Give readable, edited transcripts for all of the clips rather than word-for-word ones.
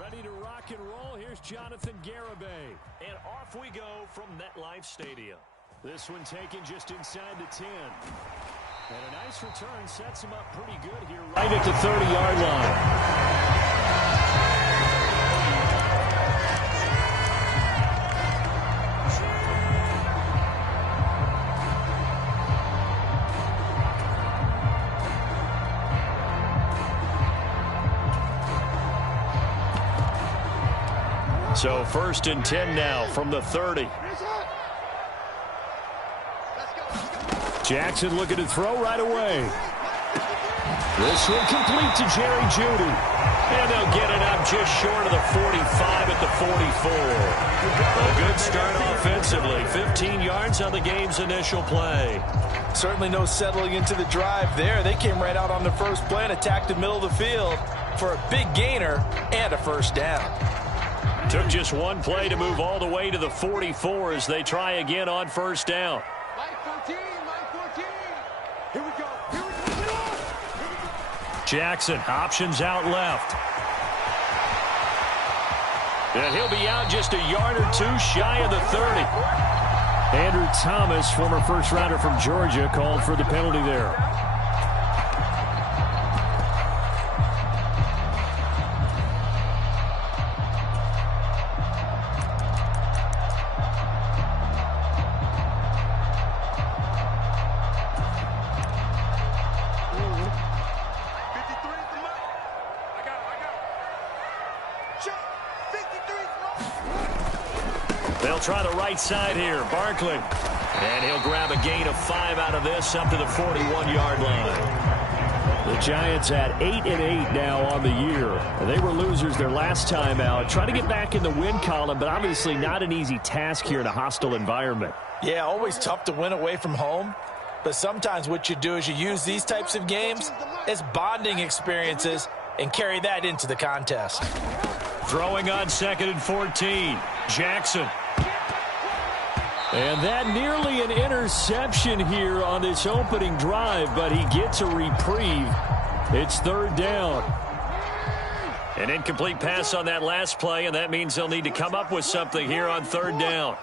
Ready to rock and roll. Here's Jonathan Garibay. And off we go from MetLife Stadium. This one taken just inside the 10. And a nice return sets him up pretty good here. Right at the 30-yard line. So 1st and 10 now from the 30. Jackson looking to throw right away. This one complete to Jerry Jeudy. And they'll get it up just short of the 45 at the 44. A good start offensively. 15 yards on the game's initial play. Certainly no settling into the drive there. They came right out on the first play and attacked the middle of the field for a big gainer and a first down. Took just one play to move all the way to the 44 as they try again on first down. Here we go. Jackson options out left. And he'll be out just a yard or two shy of the 30. Andrew Thomas, former first-rounder from Georgia, called for the penalty there. They'll try the right side here. Barkley. And he'll grab a gain of 5 out of this up to the 41-yard line. The Giants at 8-8 now on the year. They were losers their last time out. Trying to get back in the win column, but obviously not an easy task here in a hostile environment. Yeah, always tough to win away from home. But sometimes what you do is you use these types of games as bonding experiences and carry that into the contest. Throwing on 2nd and 14. Jackson. And that nearly an interception here on this opening drive, but he gets a reprieve. It's 3rd down. An incomplete pass on that last play, and that means they'll need to come up with something here on 3rd down.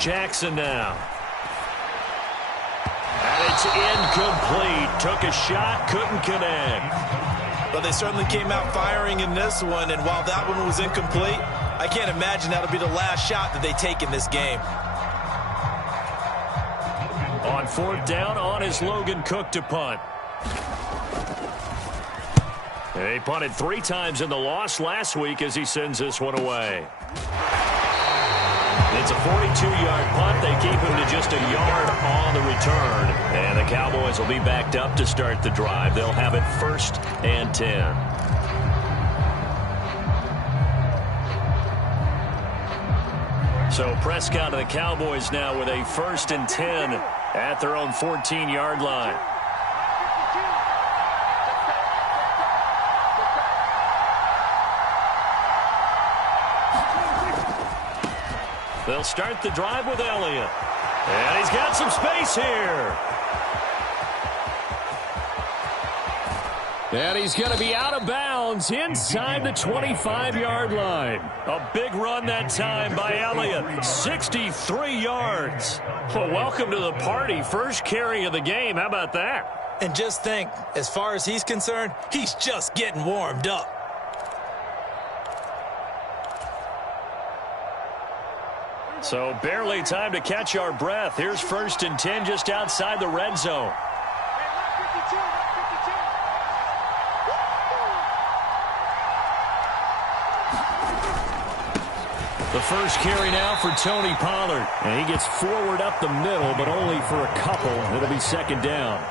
Jackson now. And it's incomplete. Took a shot, couldn't connect. But they certainly came out firing in this one, and while that one was incomplete, I can't imagine that'll be the last shot that they take in this game. On 4th down, on is Logan Cook to punt. They punted 3 times in the loss last week as he sends this one away. It's a 42-yard punt. They keep him to just a yard on the return. And the Cowboys will be backed up to start the drive. They'll have it 1st and 10. So Prescott and the Cowboys now with a 1st and 10 at their own 14-yard line. They'll start the drive with Elliott. And he's got some space here. And he's going to be out of bounds inside the 25-yard line. A big run that time by Elliott. 63 yards. Well, welcome to the party. First carry of the game. How about that? And just think, as far as he's concerned, he's just getting warmed up. So barely time to catch our breath. Here's 1st and 10 just outside the red zone. The first carry now for Tony Pollard. And he gets forward up the middle, but only for a couple. It'll be 2nd down.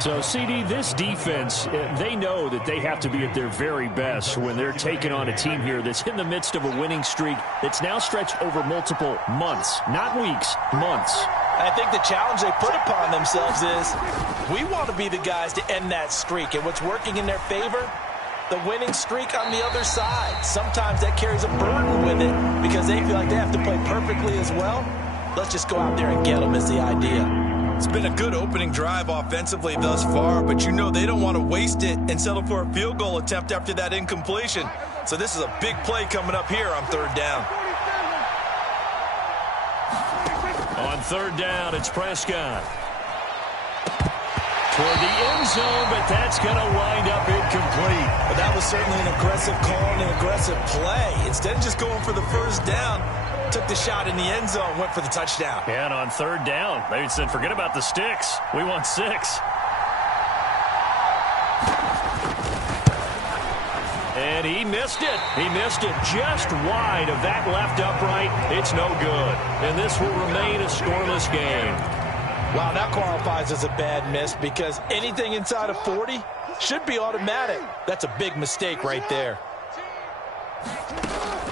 So, CD, this defense, they know that they have to be at their very best when they're taking on a team here that's in the midst of a winning streak that's now stretched over multiple months, not weeks, months. I think the challenge they put upon themselves is we want to be the guys to end that streak. And what's working in their favor? The winning streak on the other side. Sometimes that carries a burden with it because they feel like they have to play perfectly as well. Let's just go out there and get them is the idea. It's been a good opening drive offensively thus far, but you know they don't want to waste it and settle for a field goal attempt after that incompletion. So this is a big play coming up here on third down. On third down, it's Prescott. Toward the end zone, but that's going to wind up incomplete. But that was certainly an aggressive call and an aggressive play. Instead of just going for the first down, took the shot in the end zone, went for the touchdown. And on third down, they said, forget about the sticks. We want 6. And he missed it. He missed it just wide of that left upright. It's no good. And this will remain a scoreless game. Wow, that qualifies as a bad miss because anything inside of 40 should be automatic. That's a big mistake right there.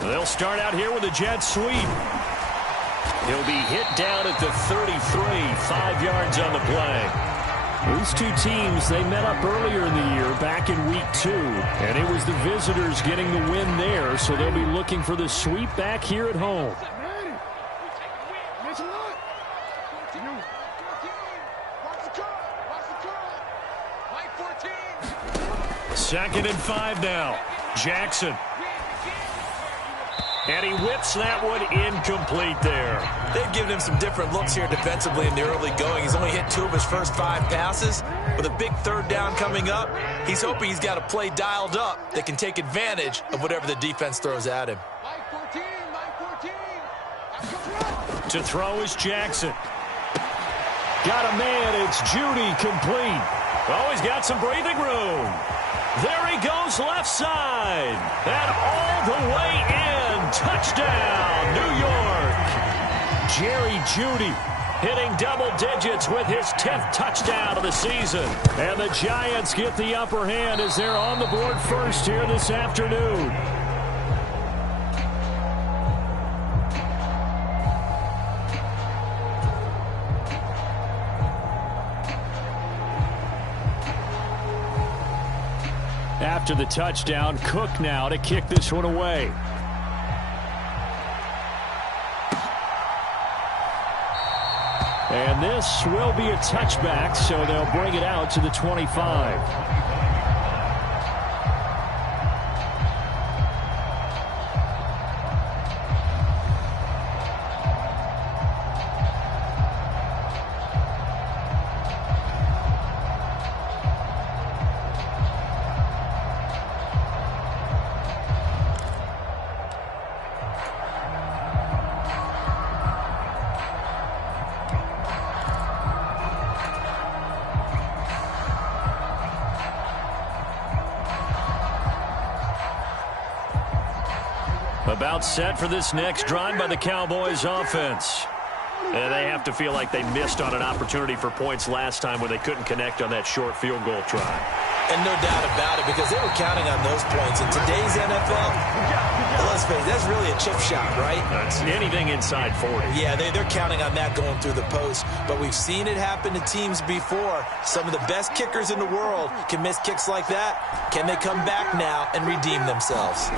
They'll start out here with a jet sweep. He'll be hit down at the 33, 5 yards on the play. These two teams, they met up earlier in the year, back in week 2, and it was the visitors getting the win there, so they'll be looking for the sweep back here at home. Second and 5 now. Jackson. And he whips that one incomplete there. They've given him some different looks here defensively in the early going. He's only hit 2 of his first 5 passes. With a big third down coming up, he's hoping he's got a play dialed up that can take advantage of whatever the defense throws at him. To throw is Jackson. Got a man. It's Judy complete. Oh, he's got some breathing room. There he goes left side. And all the way in. Touchdown, New York. Jerry Judy hitting double digits with his 10th touchdown of the season. And the Giants get the upper hand as they're on the board first here this afternoon. After the touchdown, Cook now to kick this one away. And this will be a touchback, so they'll bring it out to the 25. About set for this next drive by the Cowboys offense. And they have to feel like they missed on an opportunity for points last time when they couldn't connect on that short field goal try. And no doubt about it, because they were counting on those points. In today's NFL, let's face it, that's really a chip shot, right? That's anything inside 40. Yeah, they're counting on that going through the post. But we've seen it happen to teams before. Some of the best kickers in the world can miss kicks like that. Can they come back now and redeem themselves?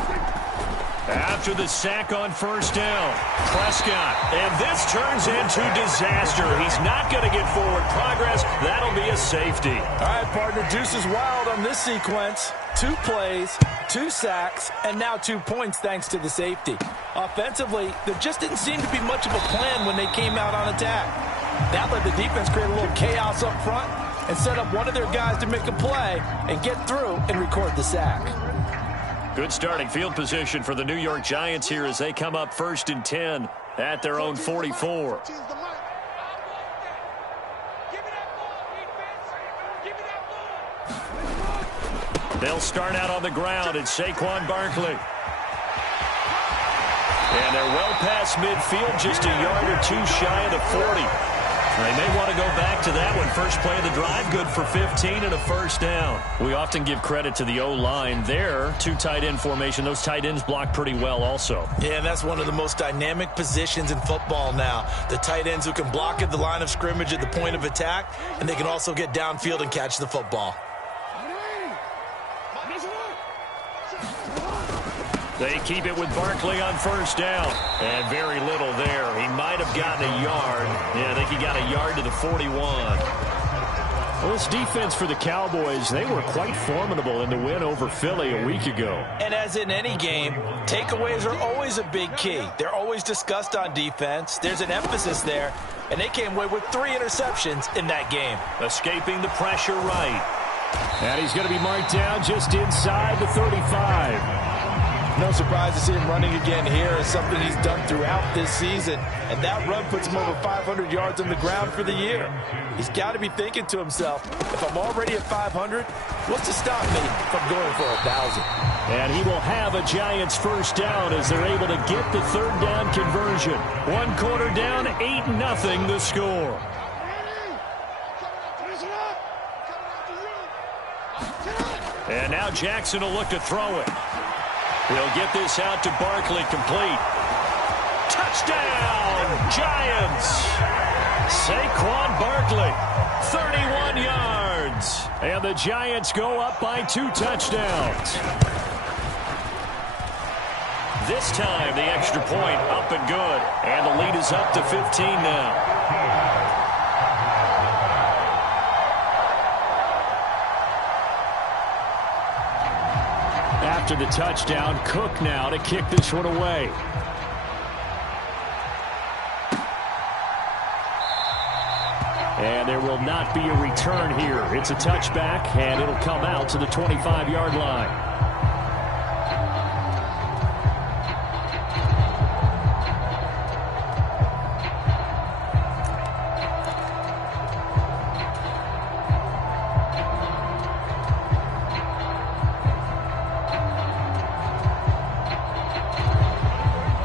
After the sack on first down, Prescott. And this turns into disaster. He's not going to get forward progress. That'll be a safety. All right, partner, deuce is wild on this sequence. 2 plays, 2 sacks, and now 2 points thanks to the safety. Offensively, there just didn't seem to be much of a plan when they came out on attack. That let the defense create a little chaos up front and set up one of their guys to make a play and get through and record the sack. Good starting field position for the New York Giants here as they come up 1st and 10 at their own 44. They'll start out on the ground. It's Saquon Barkley. And they're well past midfield, just a yard or 2 shy of the 40. They may want to go back to that one. First play of the drive, good for 15 and a first down. We often give credit to the O-line there. 2 tight end formation. Those tight ends block pretty well also. Yeah, and that's one of the most dynamic positions in football now. The tight ends who can block at the line of scrimmage at the point of attack, and they can also get downfield and catch the football. They keep it with Barkley on first down. And very little there. He might have gotten a yard. Yeah, I think he got a yard to the 41. Well, this defense for the Cowboys, they were quite formidable in the win over Philly a week ago. And as in any game, takeaways are always a big key. They're always discussed on defense. There's an emphasis there. And they came away with 3 interceptions in that game. Escaping the pressure right. And he's going to be marked down just inside the 35. No surprise to see him running again here. It's something he's done throughout this season. And that run puts him over 500 yards on the ground for the year. He's got to be thinking to himself, if I'm already at 500, what's to stop me from going for 1,000? And he will have a Giants first down as they're able to get the third down conversion. 1 quarter down, 8-0 the score. And now Jackson will look to throw it. He'll get this out to Barkley, complete. Touchdown, Giants! Saquon Barkley, 31 yards. And the Giants go up by 2 touchdowns. This time, the extra point up and good. And the lead is up to 15 now. After the touchdown, Cook now to kick this one away. And there will not be a return here. It's a touchback, and it'll come out to the 25-yard line.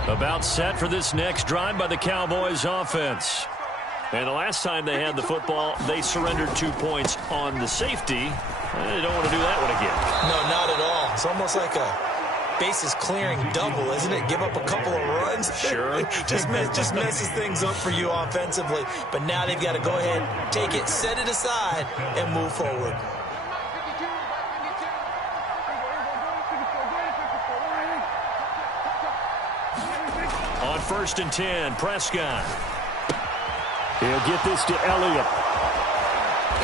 About set for this next drive by the Cowboys offense. And the last time they had the football, they surrendered 2 points on the safety. They don't want to do that one again. No, not at all. It's almost like a bases clearing double, isn't it? Give up a couple of runs. Sure. just messes things up for you offensively. But now they've got to go ahead, take it, set it aside, and move forward. On 1st and 10, Prescott. He'll get this to Elliott.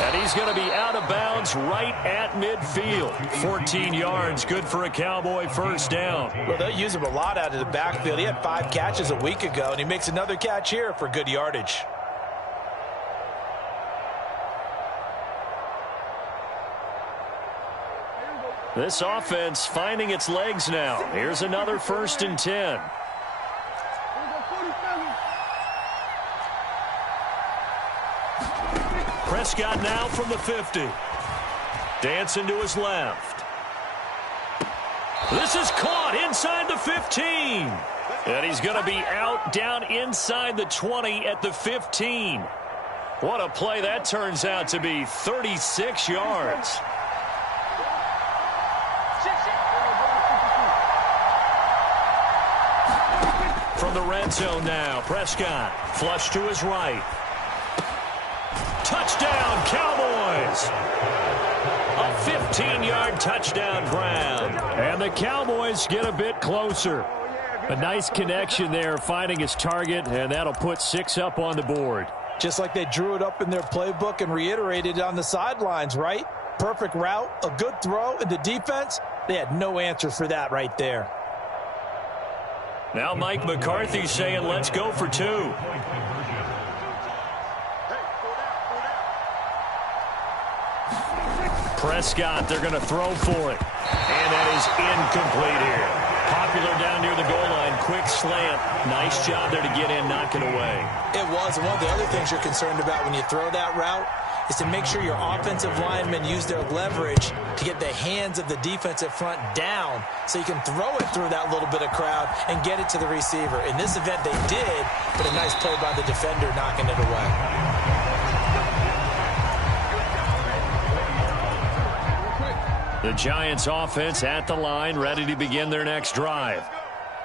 And he's going to be out of bounds right at midfield. 14 yards, good for a Cowboy first down. Well, they'll use him a lot out of the backfield. He had 5 catches a week ago, and he makes another catch here for good yardage. This offense finding its legs now. Here's another 1st and 10. Prescott now from the 50. Dancing to his left. This is caught inside the 15. And he's going to be out down inside the 20 at the 15. What a play that turns out to be. 36 yards. From the red zone now, Prescott flush to his right. Touchdown, Cowboys! A 15-yard touchdown grab. And the Cowboys get a bit closer. A nice connection there, finding his target, and that'll put 6 up on the board. Just like they drew it up in their playbook and reiterated on the sidelines, right? Perfect route, a good throw, and the defense, they had no answer for that right there. Now Mike McCarthy saying, let's go for 2. Prescott, they're going to throw for it. And that is incomplete here. Popular down near the goal line. Quick slant. Nice job there to get in, knock it away. It was. And one of the other things you're concerned about when you throw that route is to make sure your offensive linemen use their leverage to get the hands of the defensive front down so you can throw it through that little bit of crowd and get it to the receiver. In this event, they did, but a nice play by the defender knocking it away. The Giants offense at the line, ready to begin their next drive.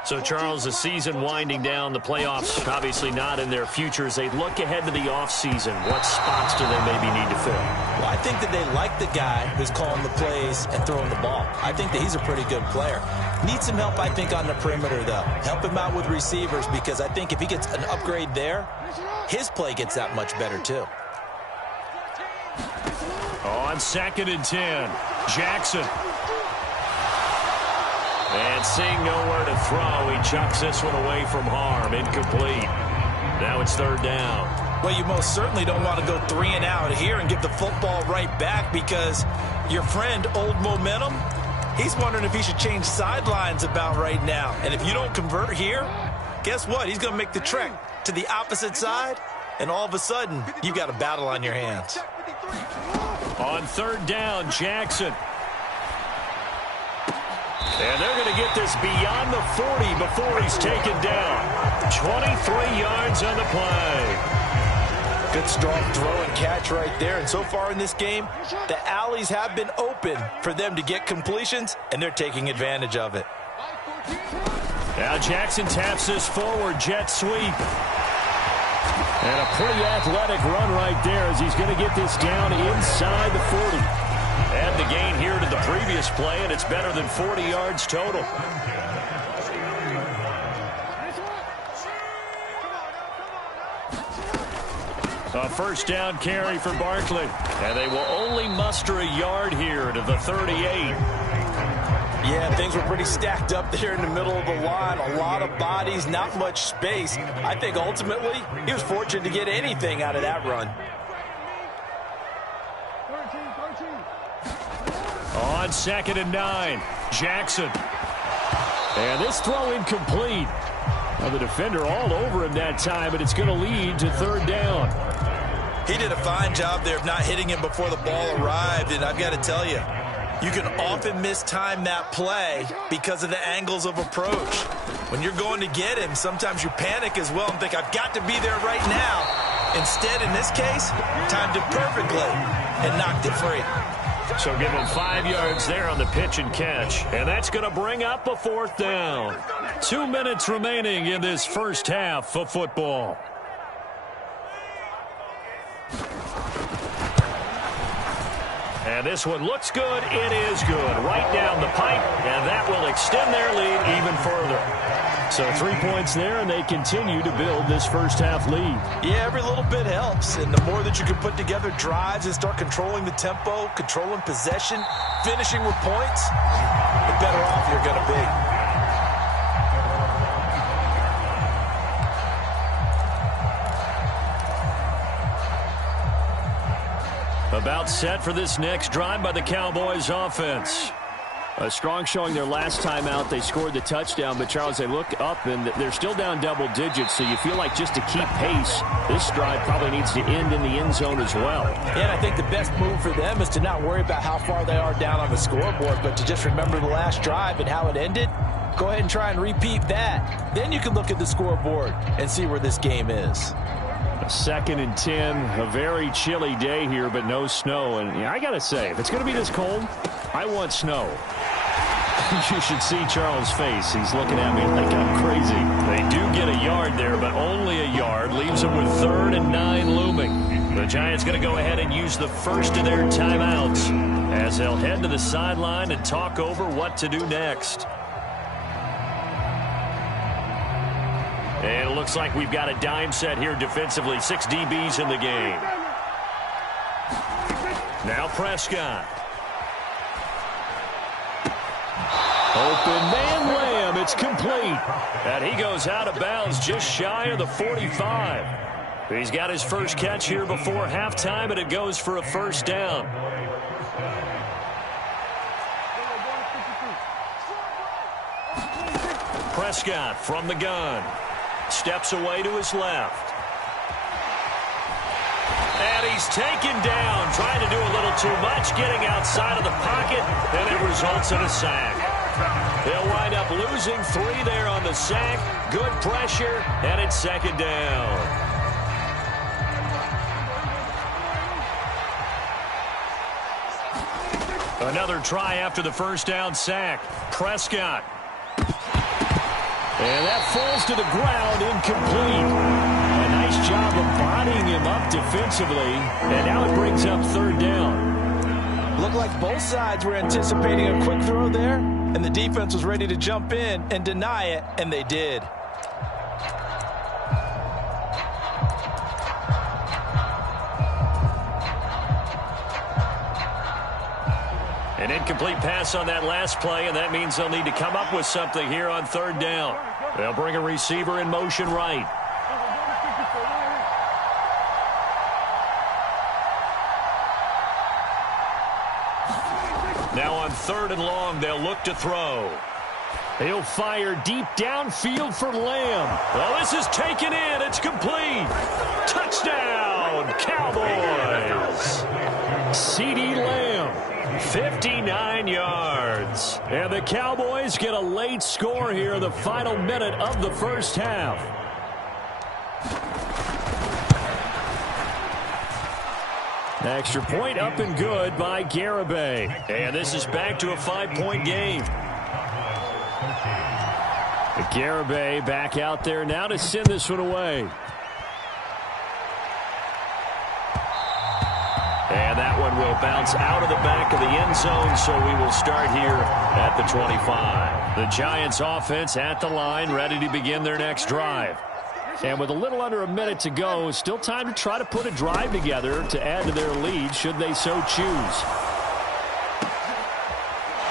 So, Charles, the season winding down, the playoffs obviously not in their future. As they look ahead to the offseason, what spots do they maybe need to fill? Well, I think that they like the guy who's calling the plays and throwing the ball. I think that he's a pretty good player. Needs some help, I think, on the perimeter, though. Help him out with receivers, because I think if he gets an upgrade there, his play gets that much better, too. On 2nd and 10, Jackson. And seeing nowhere to throw, he chucks this one away from harm. Incomplete. Now it's 3rd down. Well, you most certainly don't want to go 3 and out here and give the football right back, because your friend, Old Momentum, he's wondering if he should change sidelines about right now. And if you don't convert here, guess what? He's going to make the trek to the opposite side, and all of a sudden, you've got a battle on your hands. On 3rd down, Jackson. And they're going to get this beyond the 40 before he's taken down. 23 yards on the play. Good strong throw and catch right there. And so far in this game, the alleys have been open for them to get completions, and they're taking advantage of it. Now Jackson taps this forward, jet sweep. And a pretty athletic run right there as he's going to get this down inside the 40. Add the gain here to the previous play, and it's better than 40 yards total. A 1st down carry for Barkley. And they will only muster a yard here to the 38. Yeah, things were pretty stacked up there in the middle of the line. A lot of bodies, not much space. I think ultimately he was fortunate to get anything out of that run. On 2nd and 9, Jackson. And this throw incomplete. Now the defender all over him that time, but it's going to lead to 3rd down. He did a fine job there of not hitting him before the ball arrived, and I've got to tell you, you can often mistime that play because of the angles of approach. When you're going to get him, sometimes you panic as well and think, I've got to be there right now. Instead, in this case, timed it perfectly and knocked it free. So give him 5 yards there on the pitch and catch. And that's going to bring up a 4th down. 2 minutes remaining in this first half of football. And this one looks good. It is good. Right down the pipe, and that will extend their lead even further. So 3 points there, and they continue to build this first half lead. Yeah, every little bit helps, and the more that you can put together drives and start controlling the tempo, controlling possession, finishing with points, the better off you're going to be. About set for this next drive by the Cowboys offense. A strong showing their last time out. They scored the touchdown, but Charles, they look up and they're still down double digits, so you feel like just to keep pace, this drive probably needs to end in the end zone as well. Yeah, and I think the best move for them is to not worry about how far they are down on the scoreboard, but to just remember the last drive and how it ended. Go ahead and try and repeat that. Then you can look at the scoreboard and see where this game is. 2nd and 10, a very chilly day here, but no snow. And yeah, I got to say, if it's going to be this cold, I want snow. You should see Charles' face. He's looking at me like I'm crazy. They do get a yard there, but only a yard. Leaves them with 3rd and 9 looming. The Giants going to go ahead and use the first of their timeouts as they'll head to the sideline and talk over what to do next. And it looks like we've got a dime set here defensively. 6 DBs in the game. Now Prescott. Open man Lamb. It's complete. And he goes out of bounds just shy of the 45. He's got his first catch here before halftime, and it goes for a 1st down. Prescott from the gun. Steps away to his left. And he's taken down, trying to do a little too much, getting outside of the pocket, and it results in a sack. They'll wind up losing 3 there on the sack. Good pressure, and it's 2nd down. Another try after the 1st down sack. Prescott. And that falls to the ground, incomplete. A nice job of bodying him up defensively. And now it brings up 3rd down. Looked like both sides were anticipating a quick throw there. and the defense was ready to jump in and deny it, and they did. An incomplete pass on that last play, and that means they'll need to come up with something here on third down. They'll bring a receiver in motion right. Now on third and long, they'll look to throw. He'll fire deep downfield for Lamb. Well, this is taken in. It's complete. Touchdown, Cowboys. CeeDee Lamb, 59 yards. And the Cowboys get a late score here in the final minute of the first half. Extra point up and good by Garibay. And this is back to a 5-point game. Garibay back out there now to send this one away. And that one will bounce out of the back of the end zone, so we will start here at the 25. The Giants offense at the line, ready to begin their next drive. And with a little under a minute to go, still time to try to put a drive together to add to their lead should they so choose.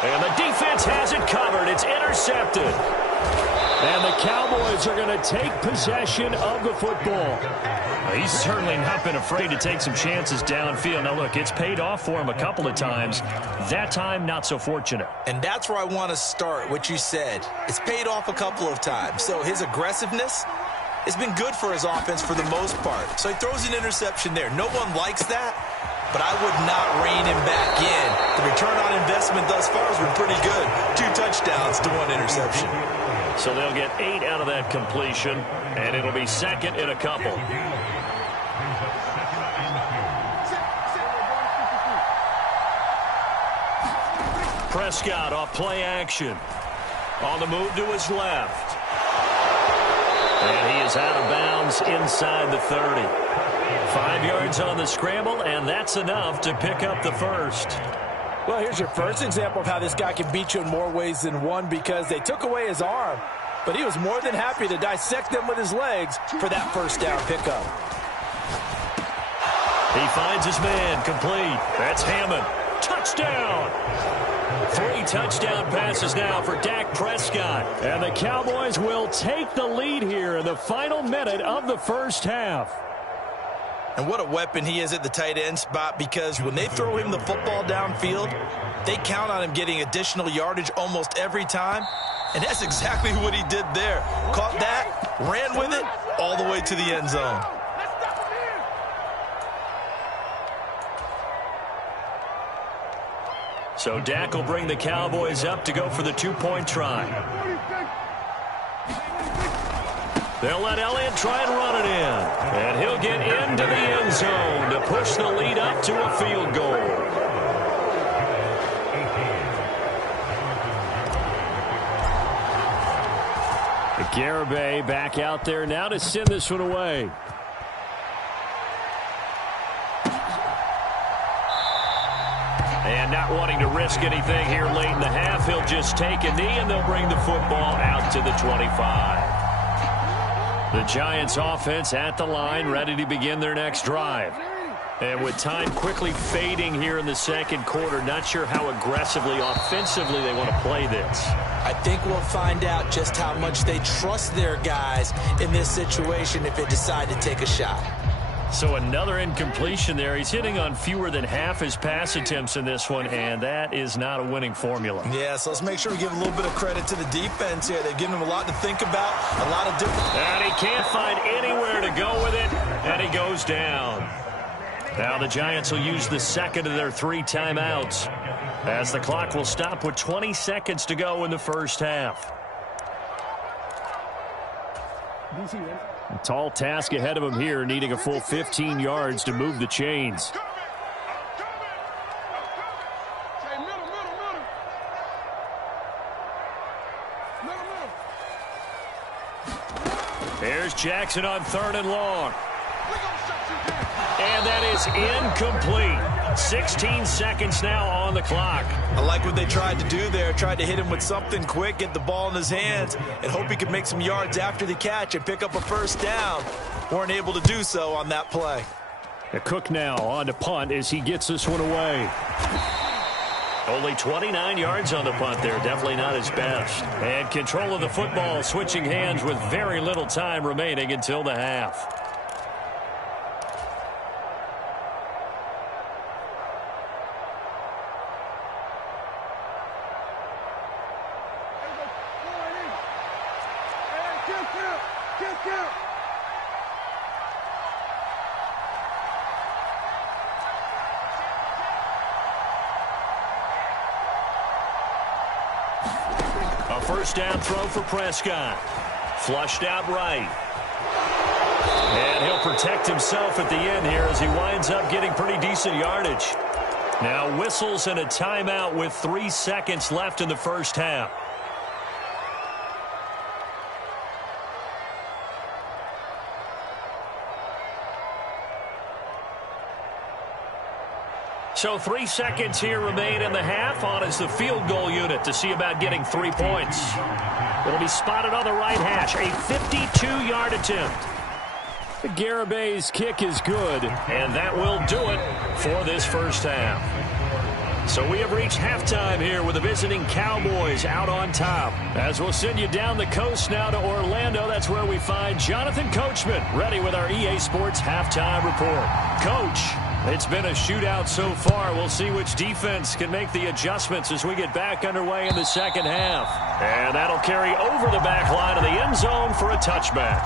And the defense has it covered. It's intercepted. And the Cowboys are going to take possession of the football. He's certainly not been afraid to take some chances downfield. Now, look, it's paid off for him a couple of times. That time, not so fortunate. And that's where I want to start, what you said. It's paid off a couple of times. So his aggressiveness has been good for his offense for the most part. So he throws an interception there. No one likes that, but I would not rein him back in. The return on investment thus far has been pretty good. 2 touchdowns to 1 interception. So they'll get 8 out of that completion, and it'll be second in a couple. Prescott off play action. On the move to his left. And he is out of bounds inside the 30. 5 yards on the scramble, and that's enough to pick up the first. Well, here's your first example of how this guy can beat you in more ways than one, because they took away his arm, but he was more than happy to dissect them with his legs for that first down pickup. He finds his man, complete. That's Hammond. Touchdown! 3 touchdown passes now for Dak Prescott. And the Cowboys will take the lead here in the final minute of the first half. And what a weapon he is at the tight end spot, because when they throw him the football downfield, they count on him getting additional yardage almost every time. And that's exactly what he did there. Caught that, ran with it, all the way to the end zone. So Dak will bring the Cowboys up to go for the 2-point try. They'll let Elliott try and run it in. And he'll get into the end zone to push the lead up to a field goal. Garibay back out there now to send this one away. And not wanting to risk anything here late in the half, he'll just take a knee and they'll bring the football out to the 25. The Giants offense at the line, ready to begin their next drive. And with time quickly fading here in the second quarter, not sure how aggressively, offensively they want to play this. I think we'll find out just how much they trust their guys in this situation if they decide to take a shot. So another incompletion there. He's hitting on fewer than half his pass attempts in this one, and that is not a winning formula. Yeah, so let's make sure we give a little bit of credit to the defense here. They've given him a lot to think about, a lot of different... And he can't find anywhere to go with it, and he goes down. Now the Giants will use the second of their 3 timeouts, as the clock will stop with 20 seconds to go in the first half. A tall task ahead of him here, needing a full 15 yards to move the chains. Here's Jackson on 3rd and long. And that is incomplete. 16 seconds now on the clock. I like what they tried to do there. Tried to hit him with something quick, get the ball in his hands, and hope he could make some yards after the catch and pick up a first down. Weren't able to do so on that play. Cook now on to punt as he gets this one away. Only 29 yards on the punt there. Definitely not his best. And control of the football switching hands with very little time remaining until the half. A first down throw for Prescott. Flushed out right. And he'll protect himself at the end here as he winds up getting pretty decent yardage. Now whistles and a timeout with 3 seconds left in the first half. So 3 seconds here remain in the half. On is the field goal unit to see about getting 3 points. It'll be spotted on the right hash. A 52-yard attempt. The Garabay's kick is good, and that will do it for this first half. So we have reached halftime here with the visiting Cowboys out on top. As we'll send you down the coast now to Orlando, that's where we find Jonathan Coachman ready with our EA Sports halftime report. Coach, it's been a shootout so far. We'll see which defense can make the adjustments as we get back underway in the second half. And that'll carry over the back line of the end zone for a touchback.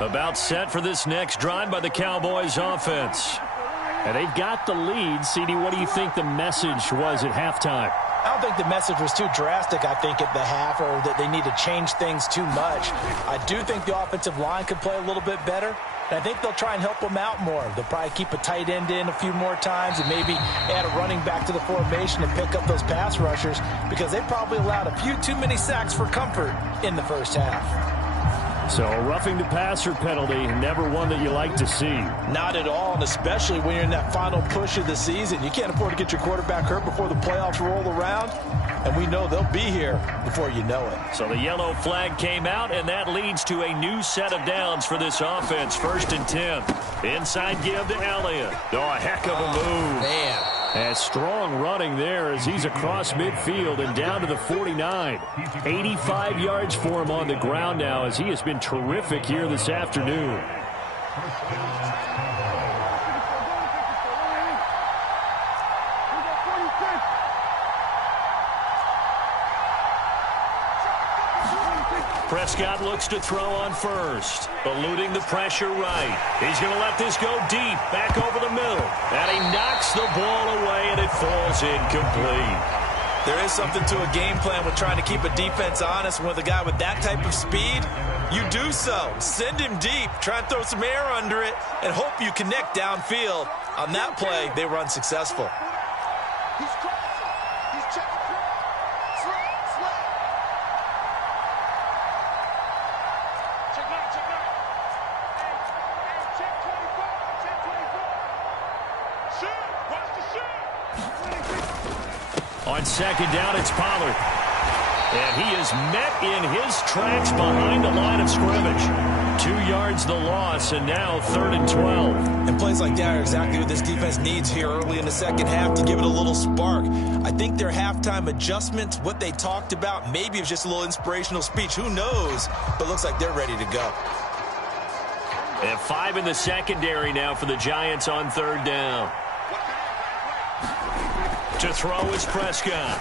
About set for this next drive by the Cowboys offense. And they've got the lead. CD, what do you think the message was at halftime? I don't think the message was too drastic, I think, at the half, or that they need to change things too much. I do think the offensive line could play a little bit better, and I think they'll try and help them out more. They'll probably keep a tight end in a few more times and maybe add a running back to the formation and pick up those pass rushers, because they probably allowed a few too many sacks for comfort in the first half. So a roughing the passer penalty, never one that you like to see. Not at all, and especially when you're in that final push of the season. You can't afford to get your quarterback hurt before the playoffs roll around, and we know they'll be here before you know it. So the yellow flag came out, and that leads to a new set of downs for this offense. 1st and 10. Inside give to Elliott. Oh, a heck of a move. Man. And strong running there as he's across midfield and down to the 49. 85 yards for him on the ground now as he has been terrific here this afternoon. Prescott looks to throw on first, eluding the pressure right. He's going to let this go deep, back over the middle. And he knocks the ball away, and it falls incomplete. There is something to a game plan with trying to keep a defense honest. With a guy with that type of speed, you do so. Send him deep, try and throw some air under it, and hope you connect downfield. On that play, they were unsuccessful. He's crossing. He's checking. Slap. Check nine. Hey, check 24. Check 24. Shoot. Watch the shoot. On second down, it's Pollard. And he is met in his tracks behind the line of scrimmage. 2 yards the loss, and now 3rd and 12. And plays like that are exactly what this defense needs here early in the second half to give it a little spark. I think their halftime adjustments, what they talked about, maybe it was just a little inspirational speech. Who knows? But looks like they're ready to go. And 5 in the secondary now for the Giants on 3rd down. To throw is Prescott.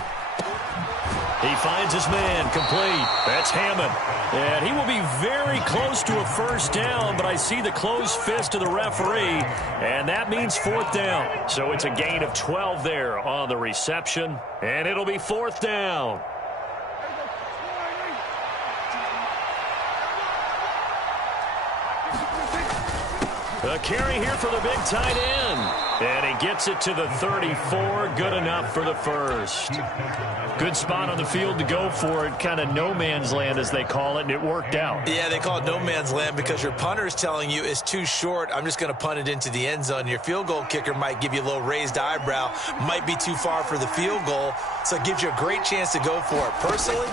He finds his man, complete. That's Hammond. And he will be very close to a first down, but I see the closed fist of the referee, and that means 4th down. So it's a gain of 12 there on the reception, and it'll be 4th down. A carry here for the big tight end. And he gets it to the 34. Good enough for the first. Good spot on the field to go for it. Kind of no man's land, as they call it, and it worked out. Yeah, they call it no man's land because your punter is telling you it's too short. I'm just going to punt it into the end zone. Your field goal kicker might give you a little raised eyebrow. Might be too far for the field goal, so it gives you a great chance to go for it. Personally,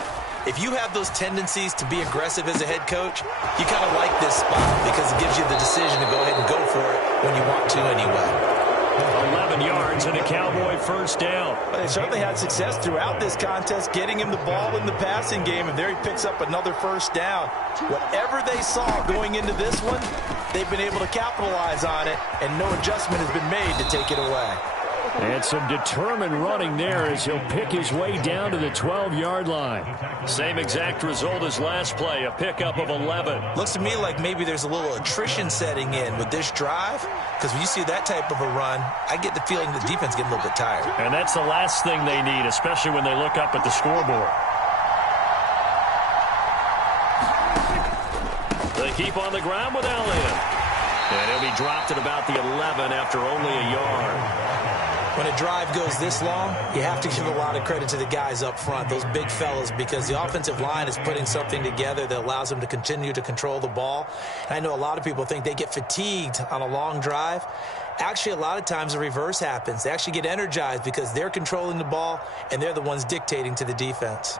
if you have those tendencies to be aggressive as a head coach, you kind of like this spot because it gives you the decision to go ahead and go for it when you want to anyway. 11 yards and a Cowboy first down. Well, they certainly had success throughout this contest, getting him the ball in the passing game, and there he picks up another first down. Whatever they saw going into this one, they've been able to capitalize on it, and no adjustment has been made to take it away. And some determined running there as he'll pick his way down to the 12-yard line. Same exact result as last play, a pickup of 11. Looks to me like maybe there's a little attrition setting in with this drive, because when you see that type of a run, I get the feeling the defense getting a little bit tired. And that's the last thing they need, especially when they look up at the scoreboard. They keep on the ground with Elliott. And he'll be dropped at about the 11 after only a yard. When a drive goes this long, you have to give a lot of credit to the guys up front, those big fellas, because the offensive line is putting something together that allows them to continue to control the ball. And I know a lot of people think they get fatigued on a long drive. Actually, a lot of times the reverse happens. They actually get energized because they're controlling the ball, and they're the ones dictating to the defense.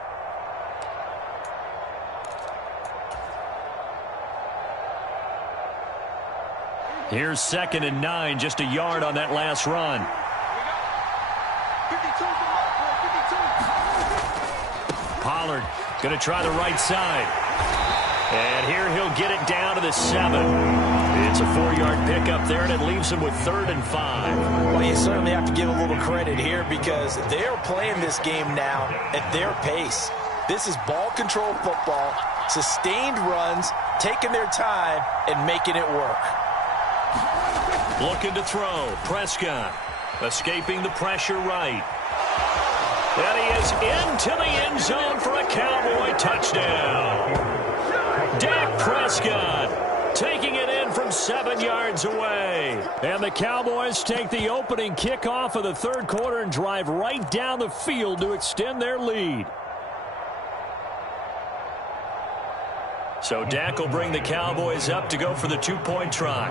Here's 2nd and 9, just a yard on that last run. Pollard going to try the right side. And here he'll get it down to the 7. It's a 4-yard pickup there, and it leaves him with 3rd and 5. Well, you certainly have to give a little credit here because they're playing this game now at their pace. This is ball control football, sustained runs, taking their time, and making it work. Looking to throw. Prescott escaping the pressure right. And he is into the end zone for a Cowboy touchdown. Dak Prescott taking it in from 7 yards away. And the Cowboys take the opening kickoff of the third quarter and drive right down the field to extend their lead. So Dak will bring the Cowboys up to go for the 2-point try.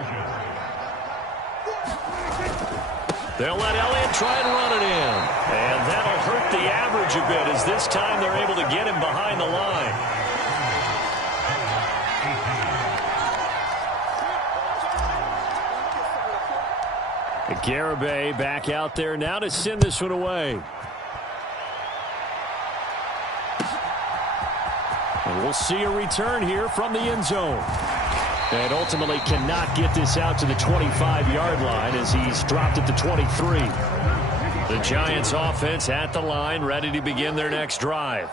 They'll let Elliott try and run it in. And that'll hurt the average a bit as this time they're able to get him behind the line. Garibay back out there now to send this one away. And we'll see a return here from the end zone. And ultimately cannot get this out to the 25-yard line as he's dropped at the 23. The Giants offense at the line, ready to begin their next drive.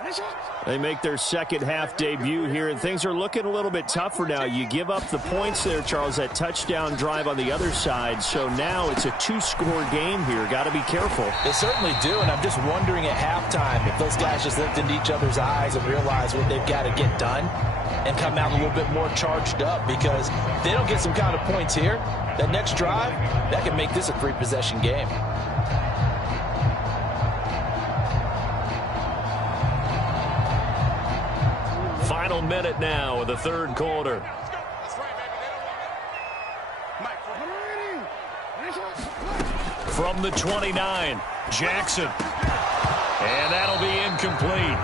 They make their second half debut here, and things are looking a little bit tougher now. You give up the points there, Charles, that touchdown drive on the other side. So now it's a 2-score game here. Got to be careful. They certainly do, and I'm just wondering at halftime if those guys just looked into each other's eyes and realized what they've got to get done and come out a little bit more charged up, because if they don't get some kind of points here, that next drive, that can make this a 3-possession game. Final minute now of the third quarter. From the 29, Jackson. And that'll be incomplete.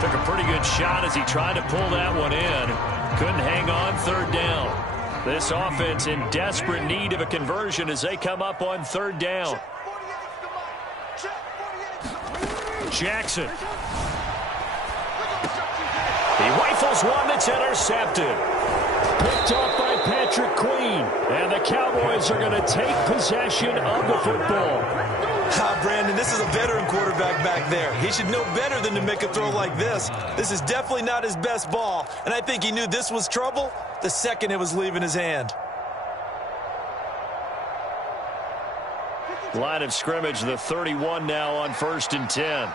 Took a pretty good shot as he tried to pull that one in. Couldn't hang on, third down. This offense in desperate need of a conversion as they come up on third down. Jackson. He rifles one that's intercepted. Picked off by Patrick Queen. And the Cowboys are going to take possession of the football. Brandon, this is a veteran quarterback back there. He should know better than to make a throw like this. This is definitely not his best ball, and I think he knew this was trouble the second it was leaving his hand. Line of scrimmage, the 31 now on 1st and 10.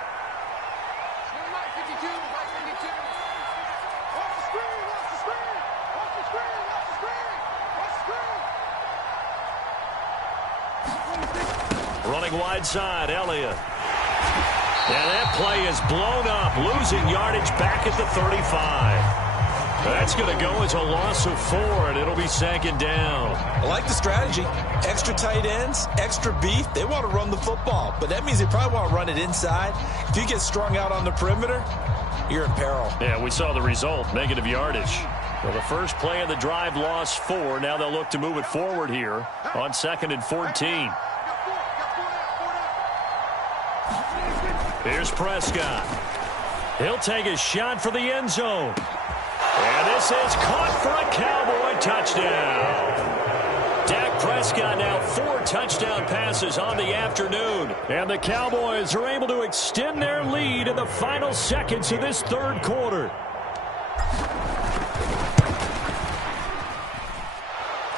right side, Elliott. And that play is blown up, losing yardage back at the 35. That's going to go as a loss of 4, and it'll be 2nd down. I like the strategy. Extra tight ends, extra beef. They want to run the football, but that means they probably want to run it inside. If you get strung out on the perimeter, you're in peril. Yeah, we saw the result, negative yardage. Well, the first play of the drive lost 4. Now they'll look to move it forward here on 2nd and 14. Here's Prescott. He'll take a shot for the end zone. And this is caught for a Cowboy touchdown. Dak Prescott now 4 touchdown passes on the afternoon. And the Cowboys are able to extend their lead in the final seconds of this 3rd quarter.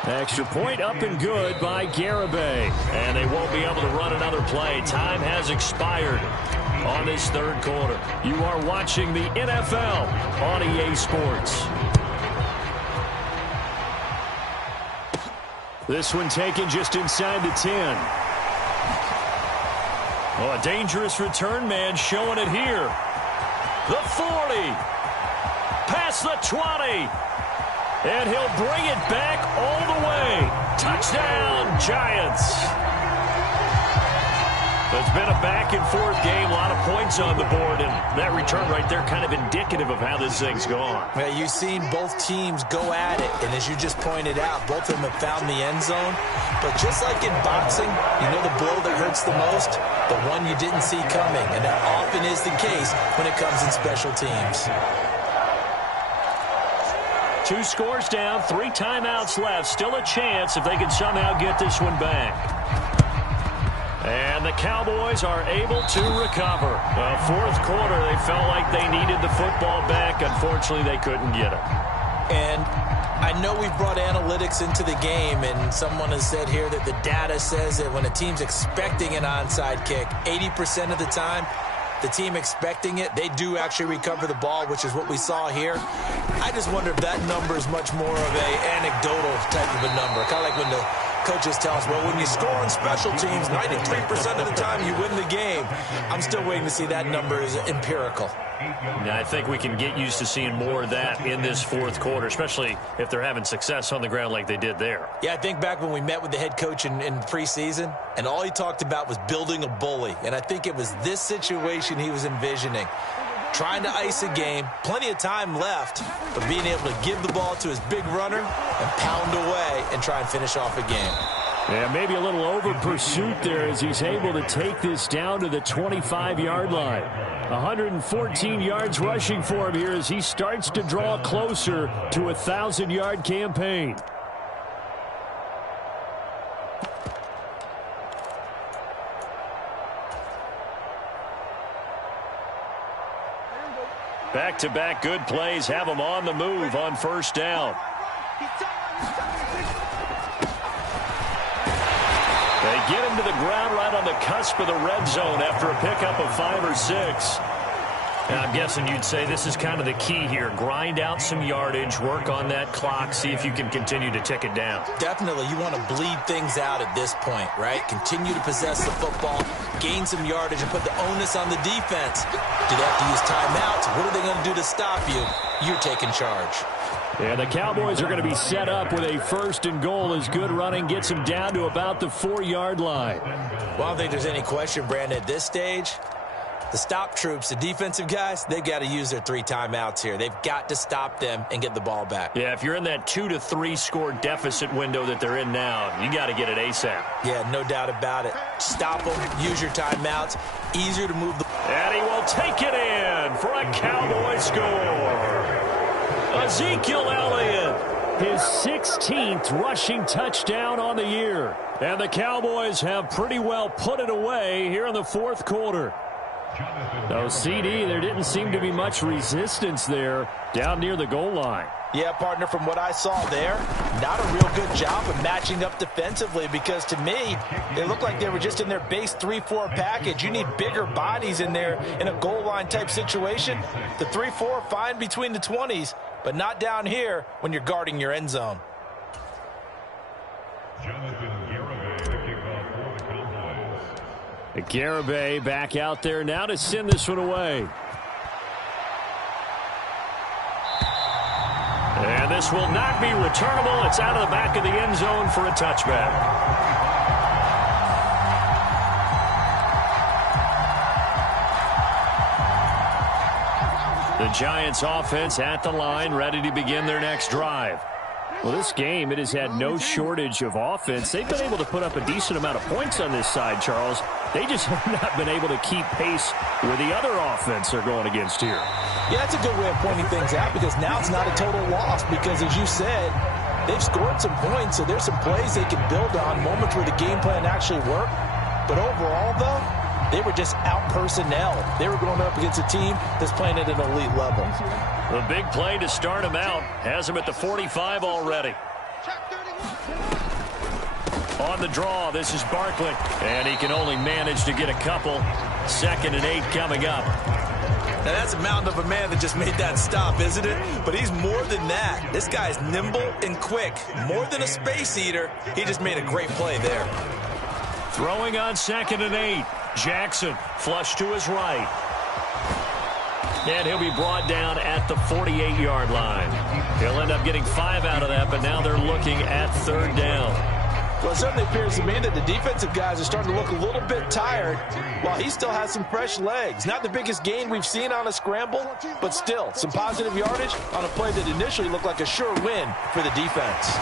Extra point up and good by Garibay. And they won't be able to run another play. Time has expired on this 3rd quarter. You are watching the NFL on EA Sports. This one taken just inside the 10. Oh, a dangerous return man showing it here. The 40. Past the 20. And he'll bring it back all the way. Touchdown, Giants. It's been a back-and-forth game, a lot of points on the board, and that return right there kind of indicative of how this thing's gone. Well, you've seen both teams go at it, and as you just pointed out, both of them have found the end zone. But just like in boxing, you know the blow that hurts the most? The one you didn't see coming, and that often is the case when it comes in special teams. 2 scores down, 3 timeouts left. Still a chance if they can somehow get this one back. And the Cowboys are able to recover. 4th quarter, they felt like they needed the football back. Unfortunately, they couldn't get it. And I know we've brought analytics into the game, and someone has said here that the data says that when a team's expecting an onside kick, 80% of the time, the team expecting it, they do actually recover the ball, which is what we saw here. I just wonder if that number is much more of a anecdotal type of a number. Kind of like when the coaches tell us, well, when you score on special teams, 93% of the time you win the game. I'm still waiting to see that number is empirical. Yeah, I think we can get used to seeing more of that in this 4th quarter, especially if they're having success on the ground like they did there. Yeah, I think back when we met with the head coach in preseason, and all he talked about was building a bully. And I think it was this situation he was envisioning. Trying to ice a game, plenty of time left, but being able to give the ball to his big runner and pound away and try and finish off a game. Yeah, maybe a little over pursuit there as he's able to take this down to the 25-yard line. 114 yards rushing for him here as he starts to draw closer to a 1,000-yard campaign. Back-to-back good plays have them on the move on 1st down. They get him to the ground right on the cusp of the red zone after a pickup of 5 or 6. And I'm guessing you'd say this is kind of the key here. Grind out some yardage, work on that clock, see if you can continue to tick it down. Definitely, you want to bleed things out at this point, right? Continue to possess the football, gain some yardage, and put the onus on the defense. Do they have to use timeouts? What are they going to do to stop you? You're taking charge. Yeah, the Cowboys are going to be set up with a 1st and goal as good running gets them down to about the 4-yard line. Well, I don't think there's any question, Brandon, at this stage. The stop troops, the defensive guys, they've got to use their 3 timeouts here. They've got to stop them and get the ball back. Yeah, if you're in that 2 to 3 score deficit window that they're in now, you got to get it ASAP. Yeah, no doubt about it. Stop them, use your timeouts. Easier to move the... And he will take it in for a Cowboy score. Ezekiel Elliott. His 16th rushing touchdown on the year. And the Cowboys have pretty well put it away here in the 4th quarter. So, CD, there didn't seem to be much resistance there down near the goal line. Yeah, partner, from what I saw there, not a real good job of matching up defensively because to me, they looked like they were just in their base 3-4 package. You need bigger bodies in there in a goal line type situation. The 3-4 fine between the 20s, but not down here when you're guarding your end zone. Garibay back out there now to send this one away. And this will not be returnable. It's out of the back of the end zone for a touchback. The Giants offense at the line, ready to begin their next drive. Well, this game, it has had no shortage of offense. They've been able to put up a decent amount of points on this side, Charles. They just have not been able to keep pace with the other offense they're going against here. Yeah, that's a good way of pointing things out because now it's not a total loss because, as you said, they've scored some points, so there's some plays they can build on, moments where the game plan actually worked. But overall, though, they were just out-personnel. They were going up against a team that's playing at an elite level. The big play to start him out has him at the 45 already. On the draw, this is Barkley. And he can only manage to get a couple. 2nd and 8 coming up. Now, that's a mountain of a man that just made that stop, isn't it? But he's more than that. This guy's nimble and quick. More than a space eater. He just made a great play there. Throwing on 2nd and 8. Jackson flush to his right. And he'll be brought down at the 48-yard line. He'll end up getting 5 out of that, but now they're looking at 3rd down. Well, it certainly appears to me that the defensive guys are starting to look a little bit tired while he still has some fresh legs. Not the biggest gain we've seen on a scramble, but still some positive yardage on a play that initially looked like a sure win for the defense.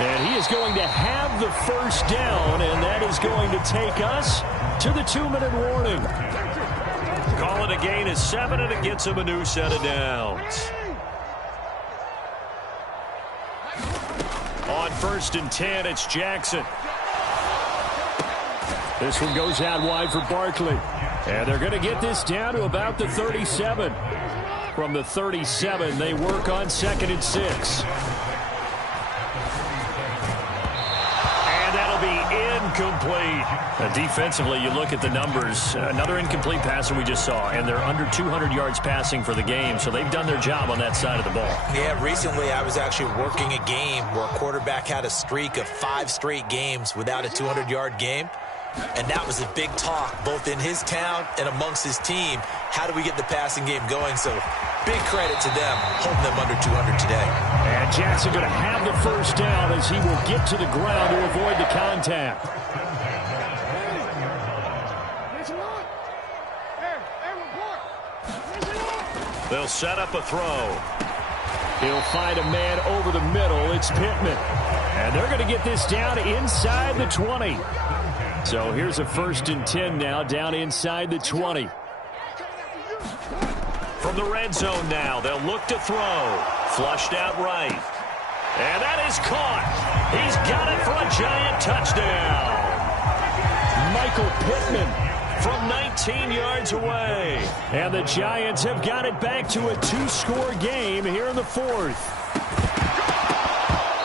And he is going to have the 1st down, and that is going to take us to the 2-minute warning. Call it a gain of 7, and it gets him a new set of downs. On 1st and 10, it's Jackson. This one goes out wide for Barkley. And they're going to get this down to about the 37. From the 37, they work on 2nd and 6. Incomplete. Defensively, you look at the numbers. Another incomplete passer we just saw, and they're under 200 yards passing for the game, so they've done their job on that side of the ball. Yeah, recently I was actually working a game where a quarterback had a streak of 5 straight games without a 200-yard game, and that was a big talk both in his town and amongst his team. How do we get the passing game going? So big credit to them holding them under 200 today. And Jackson going to have the 1st down as he will get to the ground to avoid the contact. They'll set up a throw. He'll find a man over the middle. It's Pittman. And they're going to get this down inside the 20. So here's a 1st and 10 now, down inside the 20. From the red zone now, they'll look to throw. Flushed out right. And that is caught. He's got it for a Giant touchdown. Michael Pittman from 19 yards away. And the Giants have got it back to a 2-score game here in the 4th.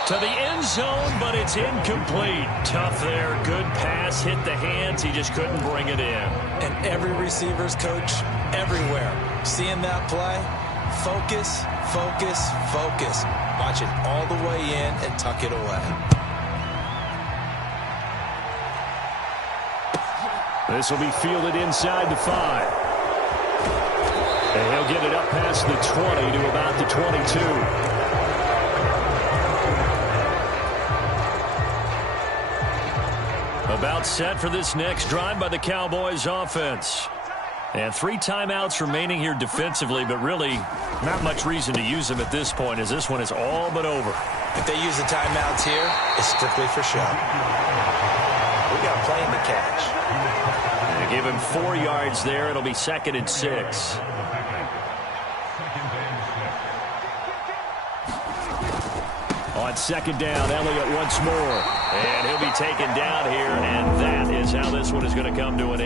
To the end zone, but it's incomplete. Tough there. Good pass. Hit the hands. He just couldn't bring it in. And every receiver's coach everywhere. Seeing that play, focus, focus, focus. Watch it all the way in and tuck it away. This will be fielded inside the 5. And he'll get it up past the 20 to about the 22. About set for this next drive by the Cowboys offense. And 3 timeouts remaining here defensively, but really not much reason to use them at this point as this one is all but over. If they use the timeouts here, it's strictly for show. We got playing to catch. They give him 4 yards there. It'll be 2nd and 6. On 2nd down, Elliott once more. And he'll be taken down here, and that is how this one is going to come to an end.